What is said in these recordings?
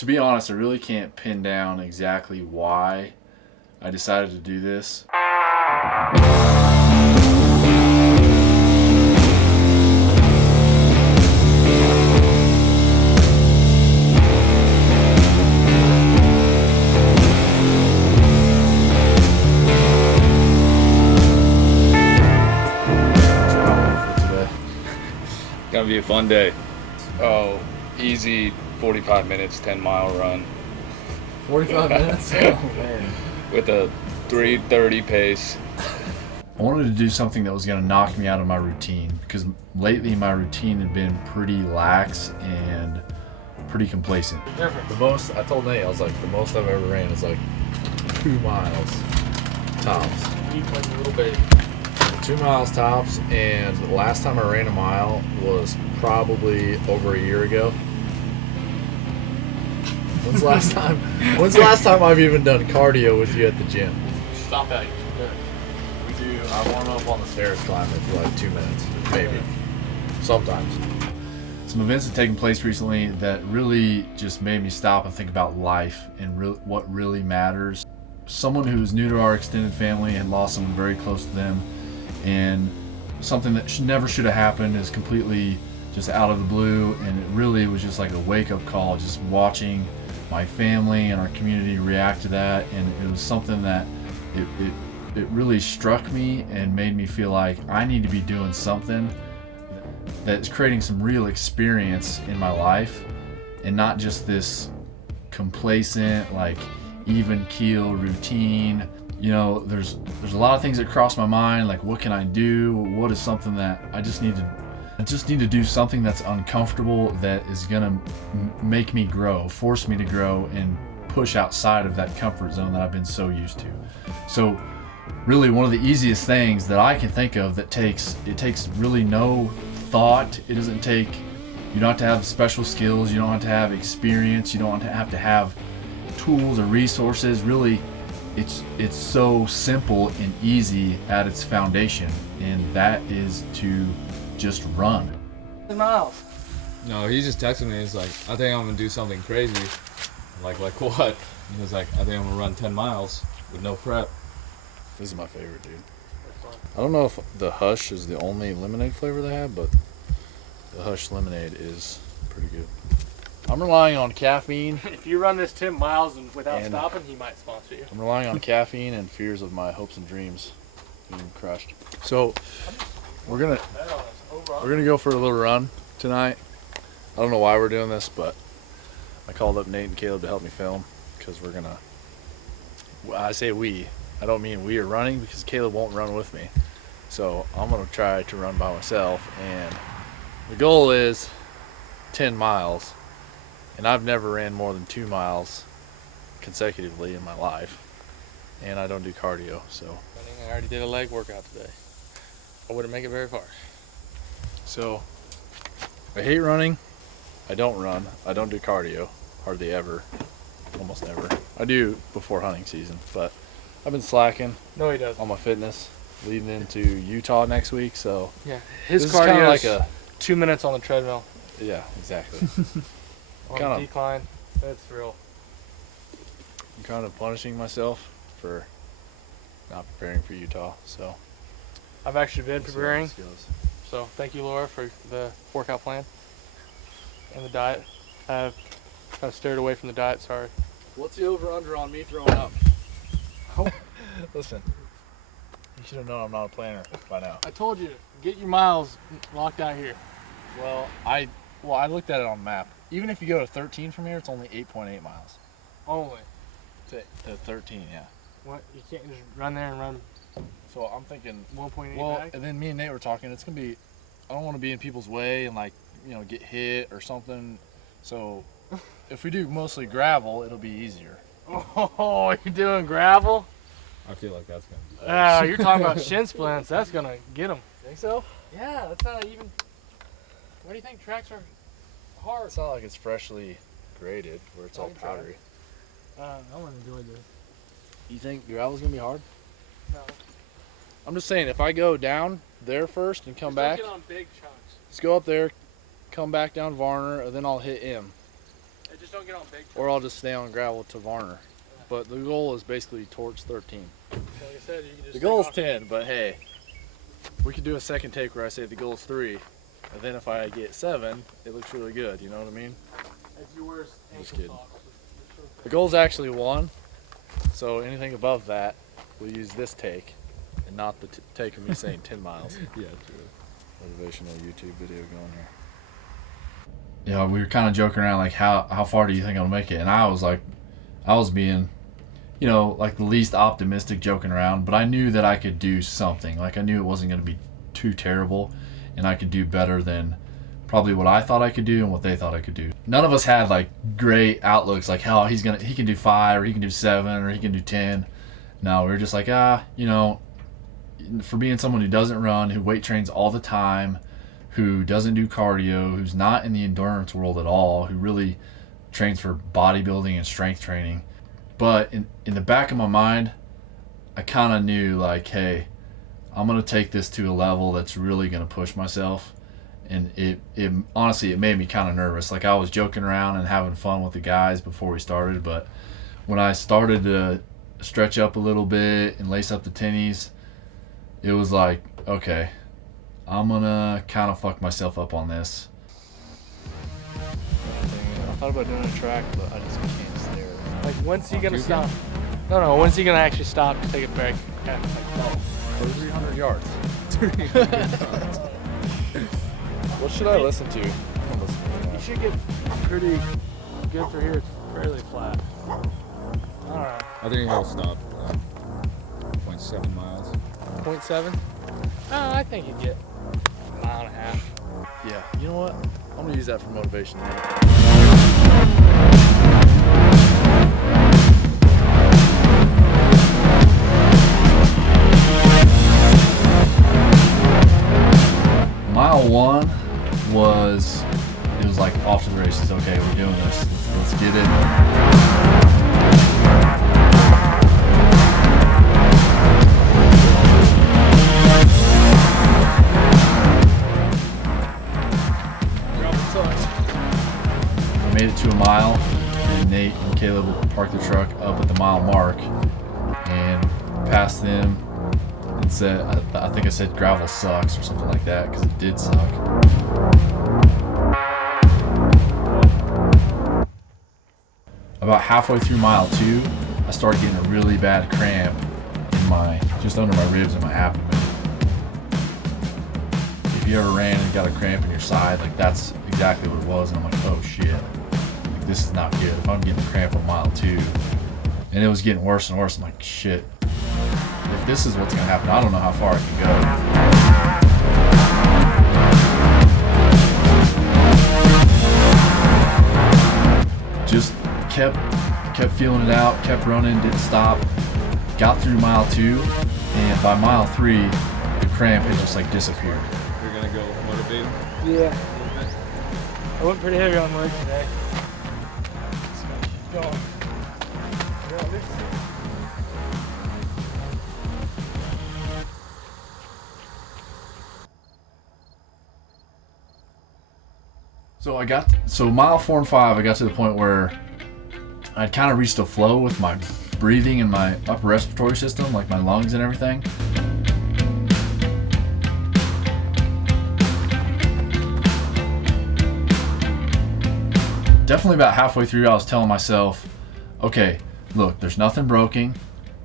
To be honest, I really can't pin down exactly why I decided to do this. Gonna be a fun day. Oh, easy 45 minutes, 10-mile run 45 minutes? Oh, man. with a 3:30 pace. I wanted to do something that was going to knock me out of my routine, because lately my routine had been pretty lax and pretty complacent. The most, I told Nate, I was like, the most I've ever ran is like 2 miles tops. Like a little baby. 2 miles tops, and the last time I ran a mile was probably over a year ago. When's the last time I've even done cardio with you at the gym? Stop that. We do. I warm up on the stairs climbing for like 2 minutes, maybe. Sometimes. Some events have taken place recently that really just made me stop and think about life and what really matters. Someone who's new to our extended family and lost someone very close to them, and something that never should have happened is completely just out of the blue, and it really was just like a wake-up call, just watching my family and our community react to that. And it was something that it really struck me and made me feel like I need to be doing something that's creating some real experience in my life, and not just this complacent, like even keel routine. You know, there's a lot of things that cross my mind, like what can I do? What is something that I just need to do something that's uncomfortable, that is gonna make me grow, force me to grow, and push outside of that comfort zone that I've been so used to. So really one of the easiest things that I can think of that takes really no thought. It doesn't take, you don't have to have special skills, you don't have to have experience, you don't have to have tools or resources. Really, it's so simple and easy at its foundation, and that is to just run. 10 miles. No, he just texted me. He's like, I think I'm gonna do something crazy. I'm like what? He was like, I think I'm gonna run 10 miles with no prep. This is my favorite, dude. I don't know if the Hush is the only lemonade flavor they have, but the Hush lemonade is pretty good. I'm relying on caffeine. If you run this 10 miles without stopping, he might sponsor you. I'm relying on caffeine and fears of my hopes and dreams being crushed. So we're gonna go for a little run tonight. I don't know why we're doing this, but I called up Nate and Caleb to help me film, because we're gonna. I say we. I don't mean we are running, because Caleb won't run with me. So I'm gonna try to run by myself, and the goal is 10 miles. And I've never ran more than 2 miles consecutively in my life, and I don't do cardio, so. I already did a leg workout today. I wouldn't make it very far. So, I hate running. I don't run. I don't do cardio, hardly ever, almost never. I do before hunting season, but I've been slacking. No, he doesn't. On my fitness, leading into Utah next week, so. Yeah, his this is kind of cardio like is 2 minutes on the treadmill. Yeah, exactly. On Kinda. the decline. That's real. I'm kind of punishing myself for not preparing for Utah, so. I've actually been we'll see how preparing. this goes. So thank you, Laura, for the workout plan and the diet. I've kind of steered away from the diet, sorry. What's the over-under on me throwing up? Listen, you should have known I'm not a planner by now. I told you, get your miles locked out here. Well, I looked at it on the map. Even if you go to 13 from here, it's only 8.8 miles. Only. To 13, yeah. What? You can't just run there and run So I'm thinking 1.8 well, back? and then me and Nate were talking, it's going to be, I don't want to be in people's way and get hit or something. So if we do mostly gravel, it'll be easier. Oh, you're doing gravel? I feel like that's gonna be bad. You're talking about shin splints. That's going to get them. Think so? Yeah, that's not even... Why do you think tracks are hard? It's not like it's freshly graded where it's all powdery. I'm going to enjoy this. You think gravel's going to be hard? No. I'm just saying, if I go down there first and come back, Get on big chunks. let's go up there, come back down Varner, and then I'll hit M. Just don't get on big. or I'll just stay on gravel to Varner. But the goal is basically towards 13. Like I said, you can just The goal is 10, but hey, we could do a second take where I say the goal is 3, and then if I get 7, it looks really good. You know what I mean? If you wear Just ankle kidding. socks, The goal is actually 1, so anything above that, we'll use this take, and not the take of me saying 10 miles. Yeah, true. Motivational YouTube video going here. Yeah, we were kind of joking around like how far do you think I'll make it? And I was being, you know, like the least optimistic, joking around, but I knew that I could do something. Like I knew it wasn't going to be too terrible, and I could do better than probably what I thought I could do and what they thought I could do. None of us had like great outlooks like how he can do 5 or he can do 7 or he can do 10. No, we were just like, you know, for being someone who doesn't run, who weight trains all the time, who doesn't do cardio, who's not in the endurance world at all, who really trains for bodybuilding and strength training. But in the back of my mind, I kind of knew like, hey, I'm going to take this to a level that's really going to push myself. And it honestly, it made me kind of nervous. Like I was joking around and having fun with the guys before we started, but when I started to stretch up a little bit and lace up the tennies, it was like, okay, I'm gonna kind of fuck myself up on this. I thought about doing a track, but I just can't stare. like when's he gonna stop? No, when's he gonna actually stop to take a break? Okay. For 300 yards. What should I listen to? I'm gonna listen to You that. should get pretty good for here. It's fairly flat. I don't know. I think he'll stop 0.7 miles. 0.7? Oh, I think you'd get a mile and a half. Yeah, you know what? I'm gonna use that for motivation. Mile 1 was like off to the races. Okay, we're doing this. Let's get it. I made it to a mile, and Nate and Caleb parked the truck up at the mile mark and passed them and said, I think I said gravel sucks or something like that, because it did suck. About halfway through mile 2, I started getting a really bad cramp in just under my ribs and my abdomen. If you ever ran and got a cramp in your side, like that's exactly what it was, and I'm like, oh shit, like, this is not good. If I'm getting a cramp on mile 2, and it was getting worse and worse, I'm like, shit, if this is what's gonna happen, I don't know how far I can go. Just kept feeling it out, kept running, didn't stop. Got through mile 2, and by mile 3, the cramp had just like disappeared. You're gonna go motivate him? Yeah. I went pretty heavy on legs today. Just gotta keep going. Yeah, this is So mile 4 and 5, I got to the point where I'd kind of reached a flow with my breathing and my upper respiratory system, like my lungs and everything. Definitely about halfway through, I was telling myself, okay, look, there's nothing broken.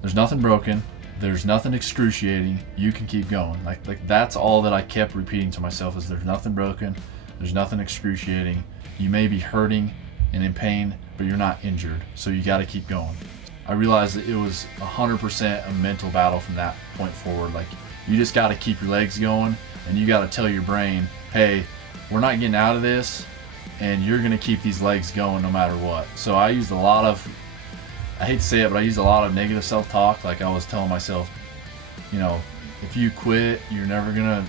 There's nothing excruciating. You can keep going. Like that's all that I kept repeating to myself is there's nothing broken. There's nothing excruciating. You may be hurting and in pain, but you're not injured. So you got to keep going. I realized that it was 100% a mental battle from that point forward. Like you just got to keep your legs going, and you got to tell your brain, hey, we're not getting out of this, and you're going to keep these legs going no matter what. So I used a lot of, I hate to say it, but I used a lot of negative self-talk. Like I was telling myself, you know, if you quit, you're never gonna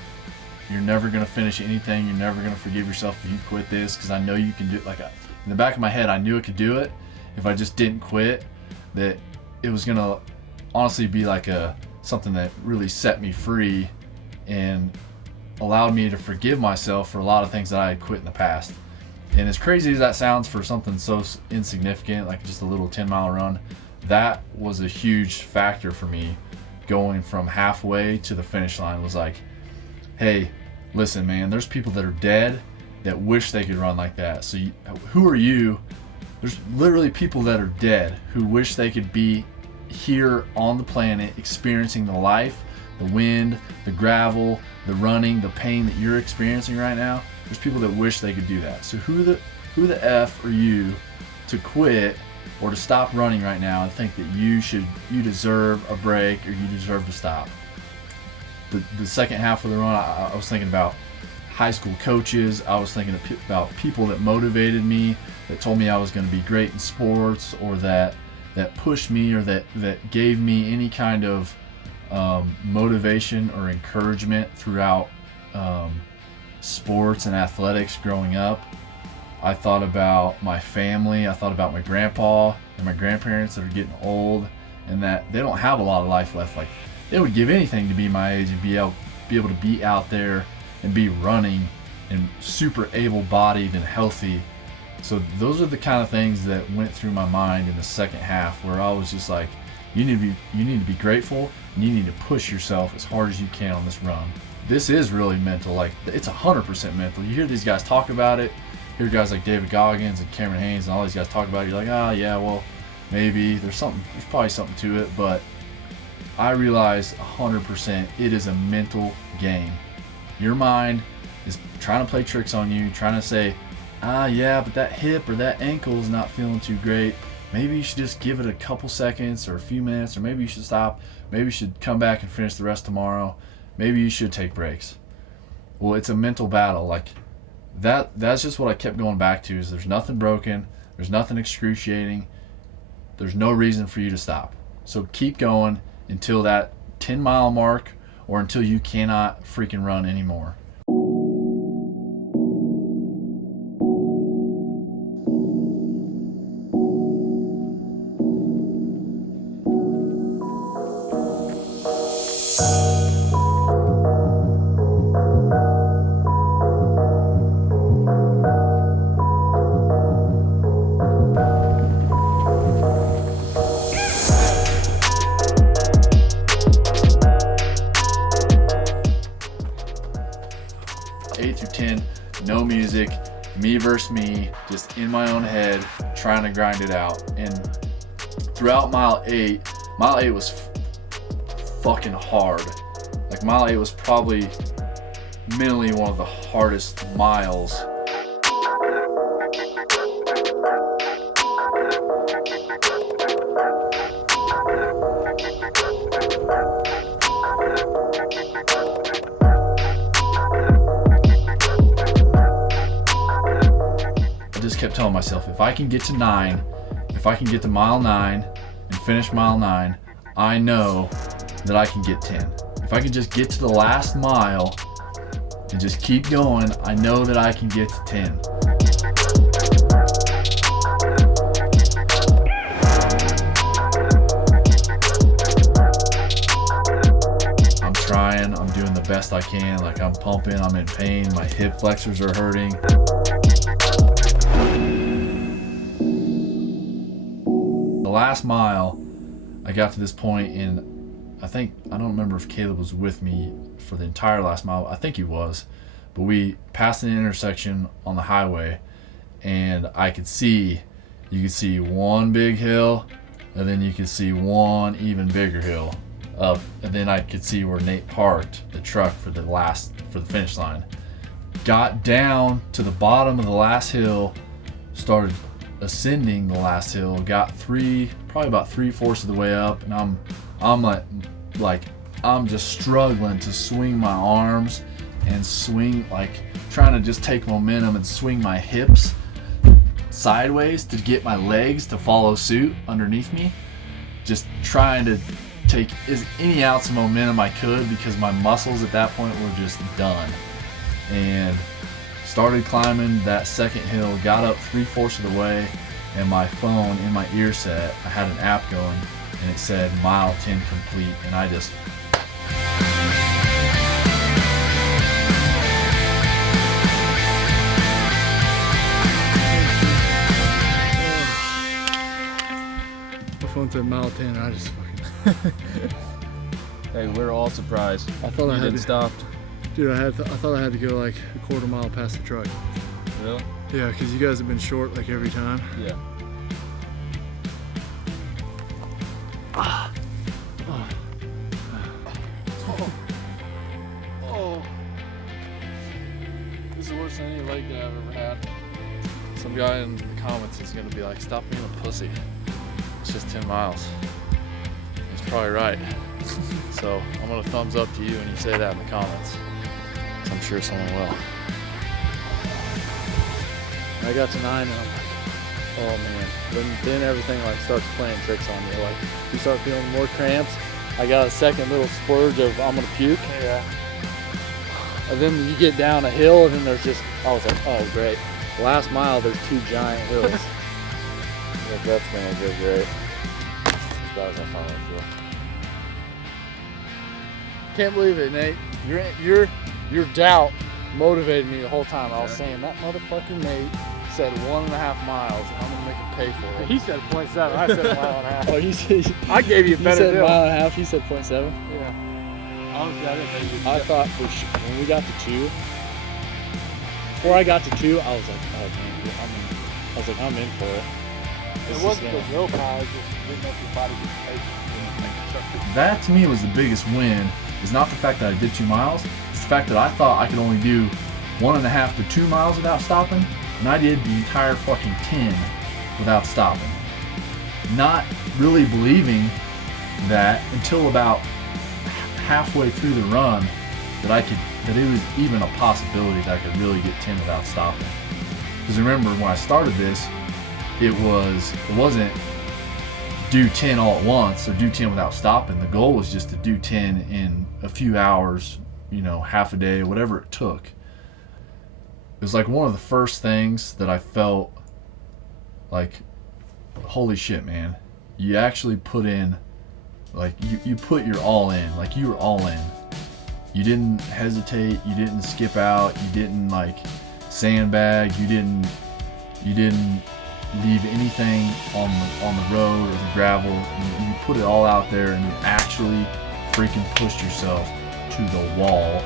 finish anything. You're never gonna forgive yourself if you quit this, because I know you can do it. Like in the back of my head, I knew I could do it if I just didn't quit. That it was gonna honestly be like something that really set me free and allowed me to forgive myself for a lot of things that I had quit in the past. And as crazy as that sounds for something so insignificant, like just a little 10-mile run, that was a huge factor for me. Going from halfway to the finish line was like, hey, listen, man, there's people that are dead that wish they could run like that. So who are you? There's literally people that are dead who wish they could be here on the planet experiencing the life, the wind, the gravel, the running, the pain that you're experiencing right now. There's people that wish they could do that. So who the F are you to quit or to stop running right now and think that you deserve a break or you deserve to stop? The second half of the run, I was thinking about high school coaches. I was thinking about people that motivated me, that told me I was going to be great in sports, or that pushed me, or that gave me any kind of motivation or encouragement throughout sports and athletics growing up. I thought about my family. I thought about my grandpa and my grandparents that are getting old and that they don't have a lot of life left. Like, they would give anything to be my age and be able to be out there and be running and super able-bodied and healthy. So those are the kind of things that went through my mind in the second half, where I was just like, you need to be grateful, and you need to push yourself as hard as you can on this run. This is really mental. Like, it's 100% mental. You hear these guys talk about it. You hear guys like David Goggins and Cameron Haynes and all these guys talk about it. You're like, yeah, well, maybe there's probably something to it, but I realize 100% it is a mental game. Your mind is trying to play tricks on you, trying to say, yeah, but that hip or that ankle is not feeling too great. Maybe you should just give it a couple seconds or a few minutes, or maybe you should stop. Maybe you should come back and finish the rest tomorrow. Maybe you should take breaks. Well, it's a mental battle. Like, that's just what I kept going back to, is there's nothing broken. There's nothing excruciating. There's no reason for you to stop. So keep going until that 10-mile mark, or until you cannot freaking run anymore. No music, me versus me, just in my own head, trying to grind it out. And throughout mile 8 was fucking hard. Like, mile 8 was probably mentally one of the hardest miles. Kept telling myself, if I can get to mile 9 and finish mile 9, I know that I can get 10. If I can just get to the last mile and just keep going, I know that I can get to 10. I'm trying, I'm doing the best I can. Like, I'm pumping, I'm in pain, my hip flexors are hurting. The last mile, I got to this point, and I don't remember if Caleb was with me for the entire last mile. I think he was, but we passed an intersection on the highway, and you could see one big hill, and then you could see one even bigger hill up, and then I could see where Nate parked the truck for the finish line. Got down to the bottom of the last hill, started ascending the last hill, got probably about 3/4 of the way up, and I'm just struggling to swing my arms and swing, like trying to just take momentum and swing my hips sideways to get my legs to follow suit underneath me, just trying to take any ounce of momentum I could, because my muscles at that point were just done. And started climbing that second hill, got up 3/4 of the way, and my phone in my ear set, I had an app going, and it said mile 10 complete, and I just phone said mile 10, and I just fucking. Hey, we're all surprised. I thought I You had didn't to, stop. dude. I thought I had to go like a quarter mile past the truck. Really? Yeah, because you guys have been short like every time. Yeah. Oh. This is the worst any leg day I've ever had. Some guy in the comments is gonna be like, stop being a pussy. It's just 10 miles. He's probably right. So I'm gonna thumbs up to you when you say that in the comments. 'Cause I'm sure someone will. I got to 9 and I'm like, oh man. Then everything like starts playing tricks on you. Like you start feeling more cramps. I got a second little splurge of I'm gonna puke. Yeah. And then you get down a hill and then there's just, I was like, oh great. Last mile there's 2 giant hills. Like, that's gonna go great. As bad as I thought it would. Can't believe it, Nate. Your doubt motivated me the whole time. I was saying that motherfucker Nate said 1.5 miles and I'm gonna make him pay for it. He said 0.7. I said 1.5 miles. Oh, you said I gave you a you better said deal. 1.5 miles, he said 0.7. Yeah. Honestly, I didn't think you I thought for sure when we got to 2, before I got to 2, I was like, oh man, I'm in for it. This It is wasn't gonna- the willpower, it just didn't know if your body could take it. That to me was the biggest win. Is not the fact that I did 2 miles. It's the fact that I thought I could only do 1.5 to 2 miles without stopping, and I did the entire fucking 10 without stopping. Not really believing that until about halfway through the run that it was even a possibility that I could really get 10 without stopping. Because remember when I started this, it wasn't do 10 all at once or do 10 without stopping. The goal was just to do 10 in a few hours, half a day, whatever it took. It was like one of the first things that I felt like, holy shit, man. You actually put in, like, you put your all in. Like, you were all in. You didn't hesitate. You didn't skip out. You didn't, like, sandbag. You didn't leave anything on the road or the gravel. You put it all out there and you actually freaking pushed yourself to the wall.